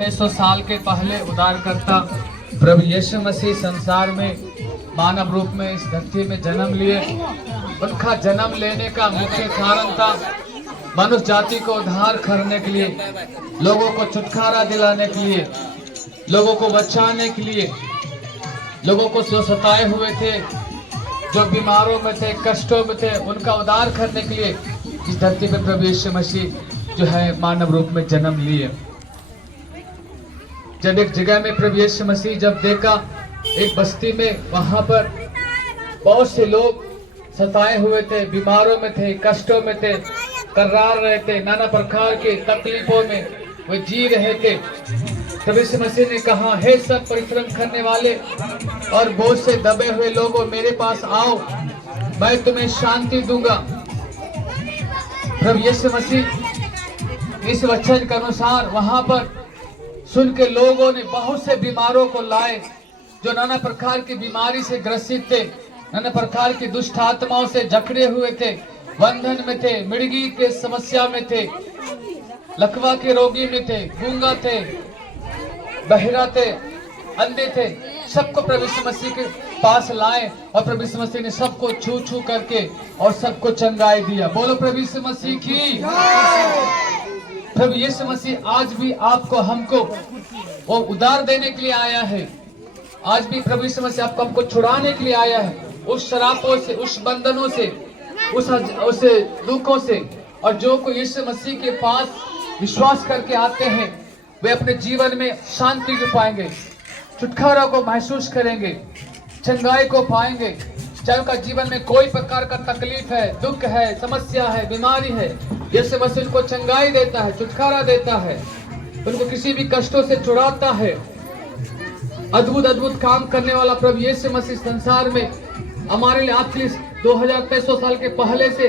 600 साल के पहले उद्धारकर्ता प्रभु यीशु मसीह संसार में मानव रूप में इस धरती में जन्म लिए। उनका जन्म लेने का मुख्य कारण था मनुष्य जाति को उद्धार करने के लिए, लोगों को छुटकारा दिलाने के लिए, लोगों को बचाने के लिए, लोगों को जो सताए हुए थे, जो बीमारों में थे, कष्टों में थे, उनका उद्धार करने के लिए इस धरती पे प्रभु यीशु मसीह जो है मानव रूप में जन्म लिए। जब एक जगह में प्रभु यीशु मसीह जब देखा एक बस्ती में, वहां पर बहुत से लोग सताए हुए थे, बीमारों में थे, कष्टों में थे, कर्रार रहे थे, नाना प्रकार के तकलीफों में वे जी रहे थे। प्रभु यीशु मसीह ने कहा, हे सब परिश्रम करने वाले और बोझ से दबे हुए लोगों, मेरे पास आओ, मैं तुम्हें शांति दूंगा। प्रभु यीशु मसीह इस वचन के अनुसार वहां पर सुन के लोगों ने बहुत से बीमारों को लाए, जो नाना प्रकार की बीमारी से ग्रसित थे, नाना प्रकार की दुष्ट आत्माओं से जकड़े हुए थे, बंधन में थे, मिर्गी के समस्या में थे, लकवा के रोगी में थे, गूंगा थे, बहिरा थे, अंधे थे, सबको प्रभु यीशु मसीह के पास लाए और प्रभु यीशु मसीह ने सबको छू छू करके और सबको चंगाई दिया। बोलो प्रभु यीशु मसीह की। प्रभु यीशु मसीह आज भी आपको हमको वो उद्धार देने के लिए आया है। आज भी प्रभु यीशु मसीह आपको हमको छुड़ाने के लिए आया है, उस शरापों से, उस बंधनों से, उस दुखों से। और जो कोई यीशु मसीह के पास विश्वास करके आते हैं, वे अपने जीवन में शांति को पाएंगे, छुटकारा को महसूस करेंगे, चंगाई को पाएंगे। चाहे उनका जीवन में कोई प्रकार का तकलीफ है, दुख है, समस्या है, बीमारी है, यीशु मसीह उनको चंगाई देता है, छुटकारा देता है, उनको किसी भी कष्टों से छुड़ाता है। अद्भुत अद्भुत काम करने वाला प्रभु यीशु मसीह संसार में हमारे लिए, आपके लिए 2500 साल के पहले से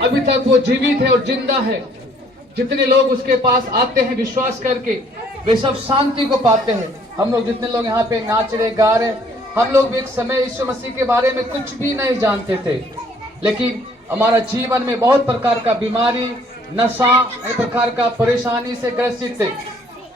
अभी तक वो जीवित है और जिंदा है। जितने लोग उसके पास आते हैं विश्वास करके, वे सब शांति को पाते हैं। हम लोग जितने लोग यहाँ पे नाच रहे, गा रहे, हम लोग भी एक समय यीशु मसीह के बारे में कुछ भी नहीं जानते थे, लेकिन हमारा जीवन में बहुत प्रकार का बीमारी, नशा, एक प्रकार का परेशानी से ग्रसित थे।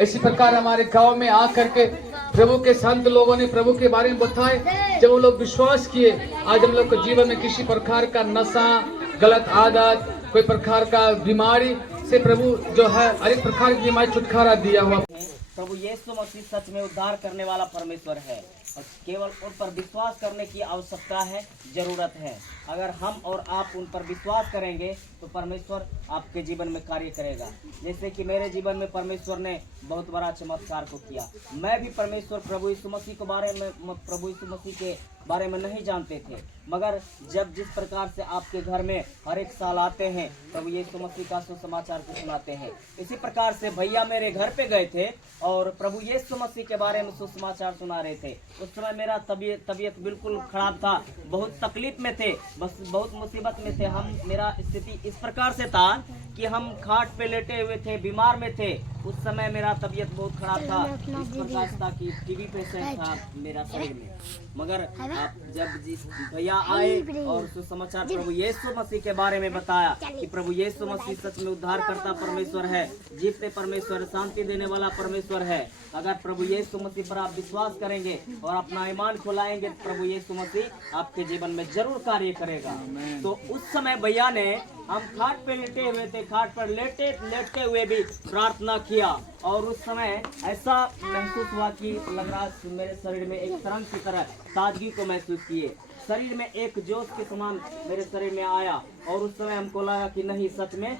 इसी प्रकार हमारे गांव में आकर के प्रभु के संत लोगों ने प्रभु के बारे में बताए। जब वो लोग विश्वास किए, आज हम लोग के जीवन में किसी प्रकार का नशा, गलत आदत, कोई प्रकार का बीमारी से प्रभु जो है हर एक प्रकार की बीमारी छुटकारा दिया हुआ। प्रभु यीशु मसीह सच में उद्धार करने वाला परमेश्वर है और केवल उन पर विश्वास करने की आवश्यकता है, जरूरत है। अगर हम और आप उन पर विश्वास करेंगे तो परमेश्वर आपके जीवन में कार्य करेगा। जैसे कि मेरे जीवन में परमेश्वर ने बहुत बड़ा चमत्कार को किया। मैं भी परमेश्वर प्रभु यीशु मसीह के बारे में नहीं जानते थे, मगर जब जिस प्रकार से आपके घर में हर एक साल आते हैं, प्रभु यीशु मसीह का सुसमाचार को सुनाते हैं, इसी प्रकार से भैया मेरे घर पे गए थे और प्रभु यीशु मसीह के बारे में सुसमाचार सुना रहे थे। उस समय मेरा तबीयत बिल्कुल खराब था, बहुत तकलीफ में थे, बस बहुत मुसीबत में थे। मेरा स्थिति इस प्रकार से था कि हम खाट पे लेटे हुए थे, बीमार में थे। उस समय मेरा तबीयत बहुत खराब था, इस प्रकार था कि टीबी पेशेंट था मेरा शरीर में। मगर आप जब जिस भैया आए और सुसमाचार प्रभु यीशु मसीह के बारे में बताया कि प्रभु यीशु मसीह सच में उद्धार करता परमेश्वर है, जीवते परमेश्वर, शांति देने वाला परमेश्वर है। अगर प्रभु यीशु मसीह पर आप विश्वास करेंगे और अपना ईमान खुलाएंगे, प्रभु यीशु मसीह आपके जीवन में जरूर कार्य करेगा। तो उस समय भैया ने, हम खाट पे लेटे हुए थे, खाट पर लेटते हुए भी प्रार्थना किया और उस समय ऐसा महसूस हुआ कि लग रहा मेरे शरीर में एक तरंग की तरह ताजगी को महसूस किए, शरीर में एक जोश के समान मेरे शरीर में आया और उस समय हमको लगा कि नहीं, सच में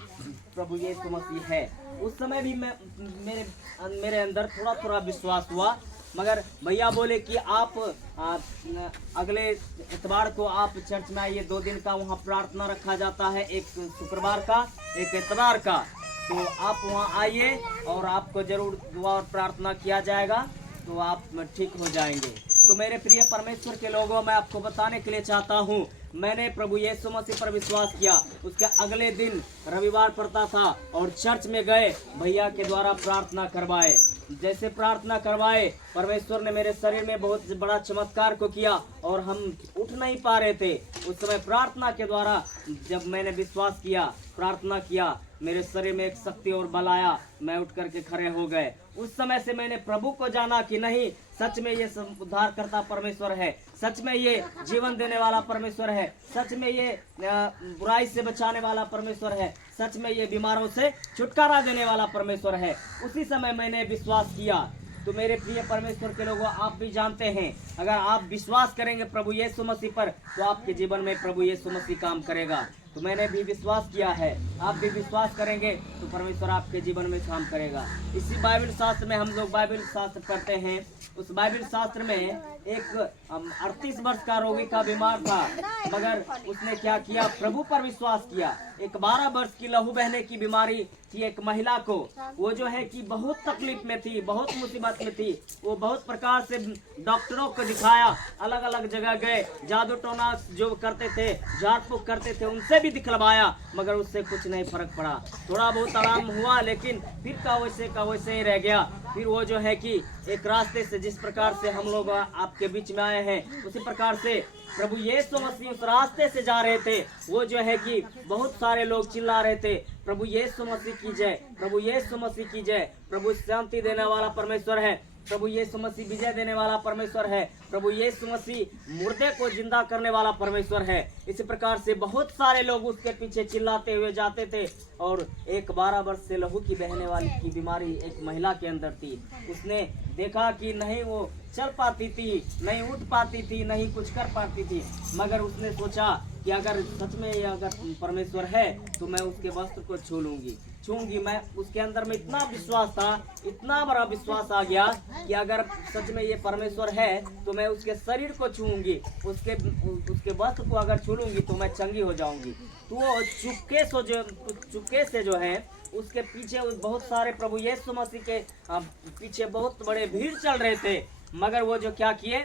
प्रभु यीशु मसीह है। उस समय भी मेरे अंदर थोड़ा थोड़ा विश्वास हुआ। मगर भैया बोले कि आप अगले इतवार को आप चर्च में आइए, 2 दिन का वहाँ प्रार्थना रखा जाता है, एक शुक्रवार का, एक इतवार का, तो आप वहाँ आइए और आपको जरूर दुआ और प्रार्थना किया जाएगा, तो आप ठीक हो जाएंगे। तो मेरे प्रिय परमेश्वर के लोगों, मैं आपको बताने के लिए चाहता हूँ, मैंने प्रभु यीशु मसीह पर विश्वास किया। उसके अगले दिन रविवार पड़ता था और चर्च में गए, भैया के द्वारा प्रार्थना करवाए। जैसे प्रार्थना करवाए, परमेश्वर ने मेरे शरीर में बहुत बड़ा चमत्कार को किया और हम उठ नहीं पा रहे थे। उस समय प्रार्थना के द्वारा जब मैंने विश्वास किया, प्रार्थना किया, मेरे शरीर में एक शक्ति और बल आया, मैं उठ करके खड़े हो गए। उस समय से मैंने प्रभु को जाना कि नहीं, सच में ये उद्धार करता परमेश्वर है, सच में ये जीवन देने वाला परमेश्वर है, सच में ये बुराई से बचाने वाला परमेश्वर है, सच में ये बीमारों से छुटकारा देने वाला परमेश्वर है। उसी समय मैंने विश्वास किया। तो मेरे प्रिय परमेश्वर के लोगों, आप भी जानते हैं, अगर आप विश्वास करेंगे प्रभु यीशु मसीह पर, तो आपके जीवन में प्रभु यीशु मसीह काम करेगा। तो मैंने भी विश्वास किया है, आप भी विश्वास करेंगे तो परमेश्वर आपके जीवन में काम करेगा। इसी बाइबल शास्त्र में हम लोग बाइबल शास्त्र पढ़ते हैं। उस बाइबल शास्त्र में एक 38 वर्ष का रोगी का बीमार था, मगर उसने क्या किया, प्रभु पर विश्वास किया। एक 12 वर्ष की लहू बहने की बीमारी थी एक महिला को, वो जो है कि बहुत तकलीफ में थी, बहुत मुसीबत में थी। वो बहुत प्रकार से डॉक्टरों को दिखाया, अलग अलग जगह गए, जादू टोना जो करते थे, झाड़ फूक करते थे, उनसे भी दिखलवाया, मगर उससे कुछ नहीं फर्क पड़ा। थोड़ा बहुत आराम हुआ, लेकिन फिर का वैसे ही रह गया। फिर वो जो है कि एक रास्ते से, जिस प्रकार से हम लोग आपके बीच में आए हैं, उसी प्रकार से प्रभु यीशु मसीह उस रास्ते से जा रहे थे। वो जो है कि बहुत सारे लोग चिल्ला रहे थे, प्रभु यीशु मसीह की जय, प्रभु यीशु मसीह की जय। प्रभु शांति देने वाला परमेश्वर है, प्रभु यीशु मसीह विजय देने वाला परमेश्वर है, प्रभु यीशु मसीह मुर्दे को जिंदा करने वाला परमेश्वर है। इसी प्रकार से बहुत सारे लोग उसके पीछे चिल्लाते हुए जाते थे। और एक 12 वर्ष से लहू की बहने वाली की बीमारी एक महिला के अंदर थी। उसने देखा कि नहीं वो चल पाती थी, नहीं उठ पाती थी, नहीं कुछ कर पाती थी, मगर उसने सोचा कि अगर सच में ये अगर परमेश्वर है तो मैं उसके वस्त्र को छूंगी। मैं उसके अंदर में इतना विश्वास था, इतना बड़ा विश्वास आ गया कि अगर सच में ये परमेश्वर है तो मैं उसके शरीर को छूंगी, उसके वस्त्र को अगर छू लूंगी तो मैं चंगी हो जाऊंगी। तो वो चुपके से जो है उसके पीछे बहुत सारे प्रभु यीशु मसीह के पीछे बहुत बड़े भीड़ चल रहे थे, मगर वो जो क्या किए,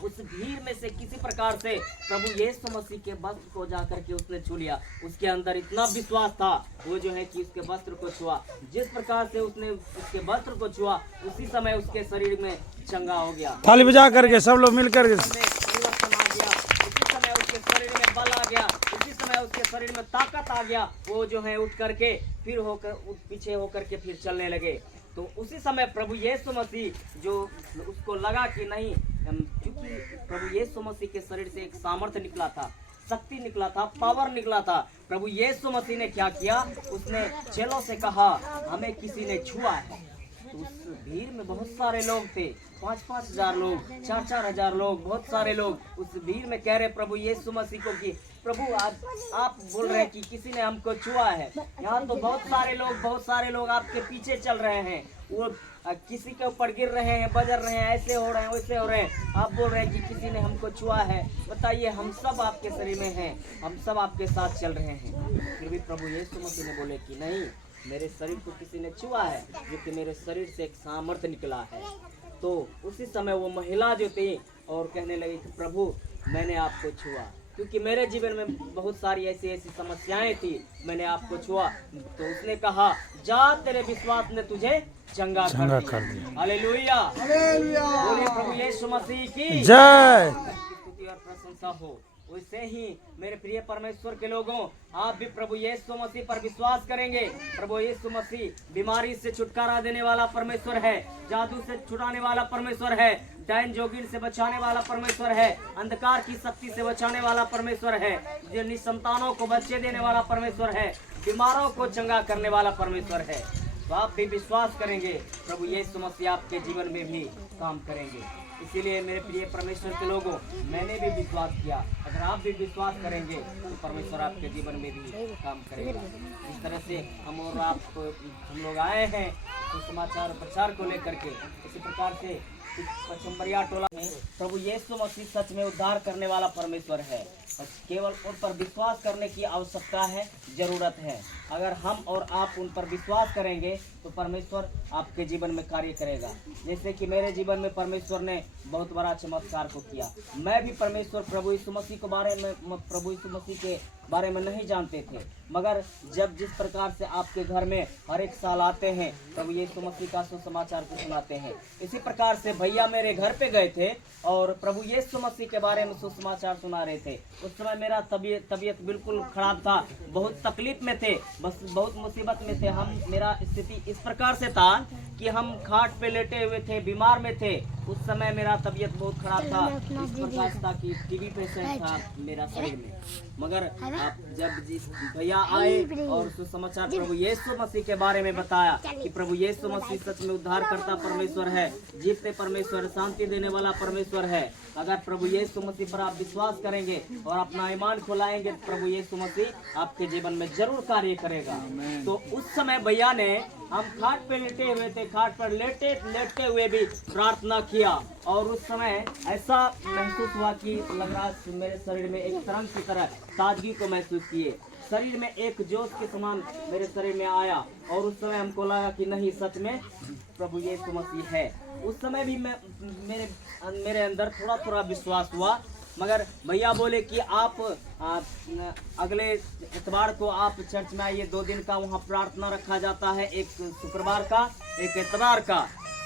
उस भीड़ में से किसी प्रकार से प्रभु यीशु मसीह के वस्त्र को जाकर के उसने छू लिया। उसके अंदर इतना विश्वास था, वो जो है कि उसके वस्त्र को छुआ। जिस प्रकार से उसने उसके वस्त्र को छुआ, उसी समय उसके शरीर में चंगा हो गया, थाली बजा करके सब लोग मिलकर परिवर्तन आ गया। उसी समय उसके शरीर में बल आ गया, उसी समय उसके शरीर में ताकत आ गया। वो जो है उठ करके फिर पीछे होकर के फिर चलने लगे। तो उसी समय प्रभु यीशु मसीह जो उसको लगा कि नहीं, क्योंकि प्रभु यीशु मसीह के शरीर से एक सामर्थ्य निकला था, शक्ति निकला था, पावर निकला था। प्रभु यीशु मसीह ने क्या किया, उसने चेलों से कहा हमें किसी ने छुआ है। तो उस भीड़ में बहुत सारे लोग थे, 5-5 हजार लोग, 4-4 हजार लोग, बहुत सारे लोग उस भीड़ में कह रहे प्रभु यीशु मसीह को कि प्रभु आप बोल रहे हैं कि किसी ने हमको छुआ है। यहाँ तो बहुत सारे लोग आपके पीछे चल रहे हैं, वो किसी के ऊपर गिर रहे हैं, बजर रहे हैं, ऐसे हो रहे हैं, वैसे हो रहे हैं। आप बोल रहे हैं कि किसी ने हमको छुआ है। बताइए, हम सब आपके शरीर में हैं, हम सब आपके साथ चल रहे हैं। फिर भी प्रभु यीशु मसीह ने बोले कि नहीं, मेरे शरीर को किसी ने छुआ है, क्योंकि मेरे शरीर से एक सामर्थ्य निकला है। तो उसी समय वो महिला जो थी और कहने लगी कि प्रभु मैंने आपको छुआ, क्योंकि मेरे जीवन में बहुत सारी ऐसी समस्याएं थी, मैंने आपको छुआ। तो उसने कहा जा, तेरे विश्वास ने तुझे चंगा कर दिया। हालेलुया, बोलिए प्रभु यीशु मसीह की जय, स्तुति और प्रशंसा हो। वैसे ही मेरे प्रिय परमेश्वर के लोगों, आप भी प्रभु यीशु मसीह पर विश्वास करेंगे। प्रभु यीशु मसीह बीमारी से छुटकारा देने वाला परमेश्वर है, जादू से छुड़ाने वाला परमेश्वर है, डायन जोगिन से बचाने वाला परमेश्वर है, अंधकार की शक्ति से बचाने वाला परमेश्वर है, जो निसंतानों को बच्चे देने वाला परमेश्वर है, बीमारों को चंगा करने वाला परमेश्वर है। तो आप भी विश्वास करेंगे, प्रभु यीशु मसीह आपके जीवन में भी काम करेंगे। इसीलिए मेरे प्रिय परमेश्वर के लोगों, मैंने भी विश्वास किया, अगर आप भी विश्वास करेंगे तो परमेश्वर आपके जीवन में भी काम करेगा। इस तरह से हम लोग आए हैं तो समाचार प्रचार को लेकर के। इसी प्रकार से पचम्बरिया टोला में प्रभु यीशु मसीह सच में उद्धार करने वाला परमेश्वर है, और केवल उन पर विश्वास करने की आवश्यकता है, जरूरत है। अगर हम और आप उन पर विश्वास करेंगे तो परमेश्वर आपके जीवन में कार्य करेगा। जैसे कि मेरे जीवन में परमेश्वर ने बहुत बड़ा चमत्कार को किया। मैं भी परमेश्वर प्रभु यीशु मसीह के बारे में, प्रभु यीशु मसीह के बारे में नहीं जानते थे, मगर जब जिस प्रकार से आपके घर में हर एक साल आते हैं प्रभु यीशु मसीह का सुसमाचार को सुनाते हैं, इसी प्रकार से भैया मेरे घर पे गए थे और प्रभु यीशु मसीह के बारे में सुसमाचार सुना रहे थे। उस समय मेरा तबीयत बिल्कुल खराब था, बहुत तकलीफ में थे, बस बहुत मुसीबत में थे। मेरा स्थिति इस प्रकार से था कि हम खाट पे लेटे हुए थे, बीमार में थे। उस समय मेरा तबीयत बहुत खराब था, इस प्रकार था कि टीबी पेशेंट था मेरा शरीर में। मगर आप जब जिस भैया आए और सुसमाचार प्रभु यीशु मसीह के बारे में बताया कि प्रभु यीशु मसीह सच में उद्धार करता परमेश्वर है, जीते परमेश्वर, शांति देने वाला परमेश्वर है। अगर प्रभु यीशु मसीह पर आप विश्वास करेंगे और अपना ईमान खुलाएंगे, प्रभु यीशु मसीह आपके जीवन में जरूर कार्य करेगा। तो उस समय भैया ने, हम खाट पे लेटे हुए थे, खाट पर लेटते हुए भी प्रार्थना किया और उस समय ऐसा महसूस हुआ कि लग रहा मेरे शरीर में एक तरंग की तरह ताजगी को महसूस किए, शरीर में एक जोश के समान मेरे शरीर में आया और उस समय हमको लगा कि नहीं, सच में प्रभु यीशु मसीह है। उस समय भी मेरे अंदर थोड़ा थोड़ा विश्वास हुआ, मगर भैया बोले कि आप अगले इतवार को आप चर्च में आइए, 2 दिन का वहाँ प्रार्थना रखा जाता है, एक शुक्रवार का एक इतवार का,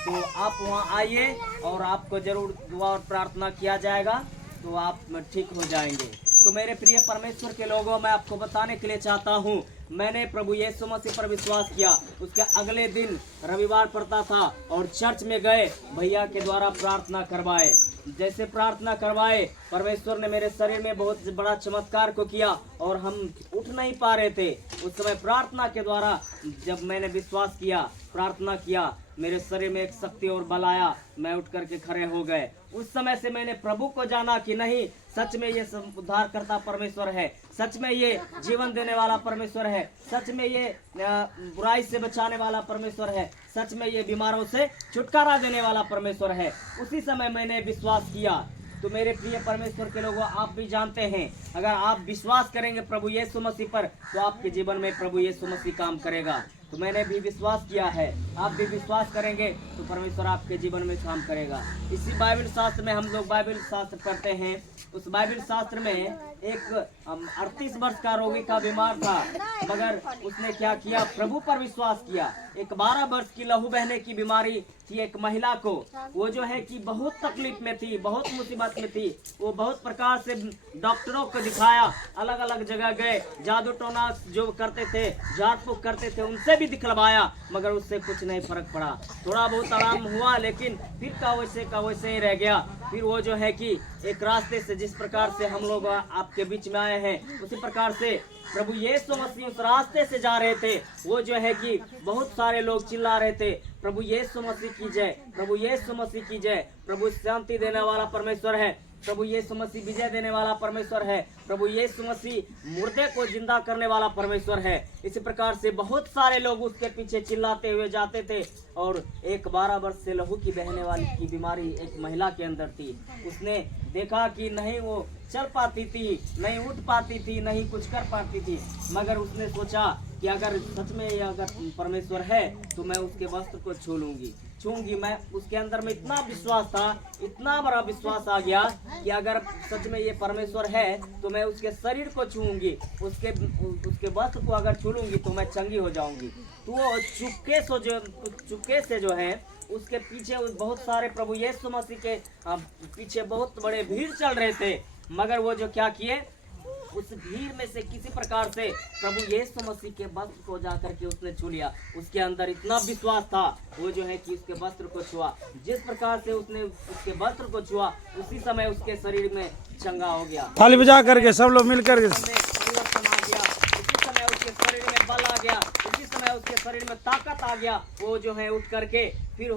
तो आप वहाँ आइए और आपको जरूर दुआ और प्रार्थना किया जाएगा, तो आप ठीक हो जाएंगे। तो मेरे प्रिय परमेश्वर के लोगों, मैं आपको बताने के लिए चाहता हूँ, मैंने प्रभु यीशु मसीह पर विश्वास किया। उसके अगले दिन रविवार पड़ता था और चर्च में गए, भैया के द्वारा प्रार्थना करवाए। जैसे प्रार्थना करवाए, परमेश्वर ने मेरे शरीर में बहुत बड़ा चमत्कार को किया और हम उठ नहीं पा रहे थे। उस समय प्रार्थना के द्वारा जब मैंने विश्वास किया, प्रार्थना किया, मेरे शरीर में एक शक्ति और बल आया, मैं उठ करके खड़े हो गए। उस समय से मैंने प्रभु को जाना कि नहीं, सच में ये उद्धार करता परमेश्वर है, सच में ये जीवन देने वाला परमेश्वर है, सच में ये बुराई से बचाने वाला परमेश्वर है, सच में ये बीमारों से छुटकारा देने वाला परमेश्वर है। उसी समय मैंने विश्वास किया। तो मेरे प्रिय परमेश्वर के लोगों, आप भी जानते हैं, अगर आप विश्वास करेंगे प्रभु यीशु मसीह पर, तो आपके जीवन में प्रभु यीशु मसीह काम करेगा। तो मैंने भी विश्वास किया है, आप भी विश्वास करेंगे तो परमेश्वर आपके जीवन में काम करेगा। इसी बाइबल शास्त्र में हम लोग बाइबल शास्त्र पढ़ते हैं। उस बाइबल शास्त्र में एक 38 वर्ष का रोगी का बीमार था, मगर उसने क्या किया, प्रभु पर विश्वास किया। एक 12 वर्ष की लहू बहने की बीमारी थी एक महिला को, वो जो है कि बहुत तकलीफ में थी, बहुत मुसीबत में थी। वो बहुत प्रकार से डॉक्टरों को दिखाया, अलग अलग जगह गए, जादू टोना जो करते थे, झाड़ फूक करते थे, उनसे भी दिखलवाया, मगर उससे कुछ नहीं फर्क पड़ा। थोड़ा बहुत आराम हुआ, लेकिन फिर का वैसे ही रह गया। फिर वो जो है कि एक रास्ते से, जिस प्रकार से हम लोग आपके बीच में आए हैं, उसी प्रकार से प्रभु यीशु मसीह उस रास्ते से जा रहे थे। वो जो है कि बहुत सारे लोग चिल्ला रहे थे, प्रभु यीशु मसीह की जय, प्रभु यीशु मसीह की जय, प्रभु शांति देने वाला परमेश्वर है, प्रभु यीशु मसीह विजय देने वाला परमेश्वर है, प्रभु यीशु मसीह मुर्दे को जिंदा करने वाला परमेश्वर है। इसी प्रकार से बहुत सारे लोग उसके पीछे चिल्लाते हुए जाते थे। और एक 12 वर्ष से लहू की बहने वाली की बीमारी एक महिला के अंदर थी। उसने देखा कि नहीं वो चल पाती थी, नहीं उठ पाती थी, नहीं कुछ कर पाती थी, मगर उसने सोचा कि अगर सच में ये अगर परमेश्वर है तो मैं उसके वस्त्र को छूंगी। मैं उसके अंदर में इतना विश्वास था, इतना बड़ा विश्वास आ गया कि अगर सच में ये परमेश्वर है तो मैं उसके शरीर को छूंगी, उसके वस्त्र को अगर छू लूंगी तो मैं चंगी हो जाऊंगी। तो वो चुपके से जो है उसके पीछे बहुत सारे प्रभु यीशु मसीह के पीछे बहुत बड़े भीड़ चल रहे थे, मगर वो जो क्या किए, उस भीड़ में से किसी प्रकार से प्रभु यीशु मसीह के वस्त्र को जाकर के उसने छू लिया। उसके अंदर इतना विश्वास था, वो जो है कि उसके वस्त्र को छुआ। जिस प्रकार से उसने उसके वस्त्र को छुआ, उसी समय उसके शरीर में चंगा हो गया, थाली बजा करके सब लोग मिल करके परिवर्तन आ गया। उसी समय उसके शरीर में बल आ गया, उसी समय उसके शरीर में ताकत आ गया। वो जो है उठ करके फिर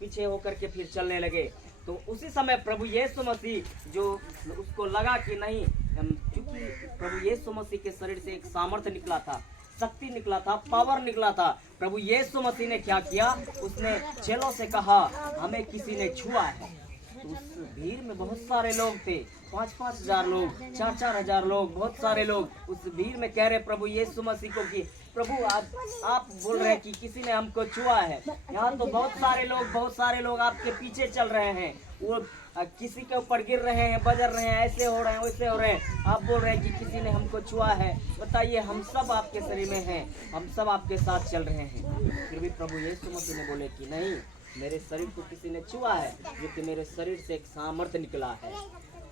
पीछे होकर के फिर चलने लगे। तो उसी समय प्रभु यीशु मसीह जो उसको लगा कि नहीं, क्योंकि प्रभु यीशु मसीह के शरीर से एक सामर्थ्य निकला था, शक्ति निकला था, पावर निकला था। प्रभु यीशु मसीह ने क्या किया, उसने चेलों से कहा हमें किसी ने छुआ है। तो उस भीड़ में बहुत सारे लोग थे, 5,000 लोग, 4,000 लोग, बहुत सारे लोग उस भीड़ में कह रहे प्रभु यीशु मसीह को कि प्रभु आप बोल रहे हैं कि किसी ने हमको छुआ है। यहाँ तो बहुत सारे लोग आपके पीछे चल रहे हैं, वो किसी के ऊपर गिर रहे हैं, बजर रहे हैं, ऐसे हो रहे हैं, वैसे हो रहे हैं। आप बोल रहे हैं कि किसी ने हमको छुआ है। बताइए, हम सब आपके शरीर में हैं, हम सब आपके साथ चल रहे हैं। फिर भी प्रभु यीशु मसीह ने बोले कि नहीं, मेरे शरीर को किसी ने छुआ है, क्योंकि मेरे शरीर से एक सामर्थ्य निकला है।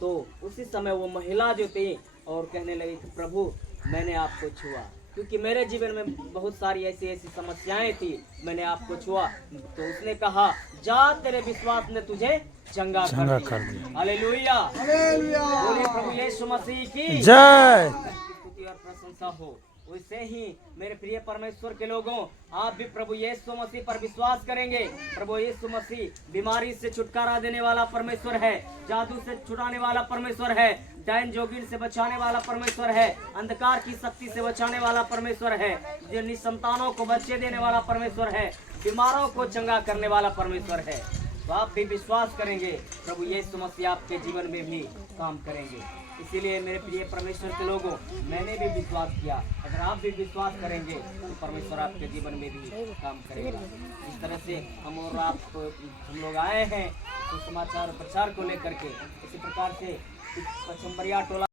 तो उसी समय वो महिला जो थी और कहने लगी कि प्रभु मैंने आपको छुआ, क्योंकि मेरे जीवन में बहुत सारी ऐसी समस्याएं थी, मैंने आपको छुआ। तो उसने कहा, जा तेरे विश्वास ने तुझे चंगा कर दिया। हालेलुया, बोलिए प्रभु यीशु मसीह की जय। स्तुति और प्रशंसा हो। वैसे ही मेरे प्रिय परमेश्वर के लोगों, आप भी प्रभु यीशु मसीह पर विश्वास करेंगे। प्रभु यीशु मसीह बीमारी से छुटकारा देने वाला परमेश्वर है, जादू से छुड़ाने वाला परमेश्वर है, डायन जोगिन से बचाने वाला परमेश्वर है, अंधकार की शक्ति से बचाने वाला परमेश्वर है, जो निसंतानों को बच्चे देने वाला परमेश्वर है, बीमारों को चंगा करने वाला परमेश्वर है। तो आप भी विश्वास करेंगे, प्रभु यीशु मसीह आपके जीवन में भी काम करेंगे। इसीलिए मेरे प्रिय परमेश्वर के लोगों, मैंने भी विश्वास किया, अगर आप भी विश्वास करेंगे तो परमेश्वर आपके जीवन में भी काम करेगा। इस तरह से हम लोग आए हैं तो समाचार प्रचार को लेकर के, इसी प्रकार से पचम्बरिया टोला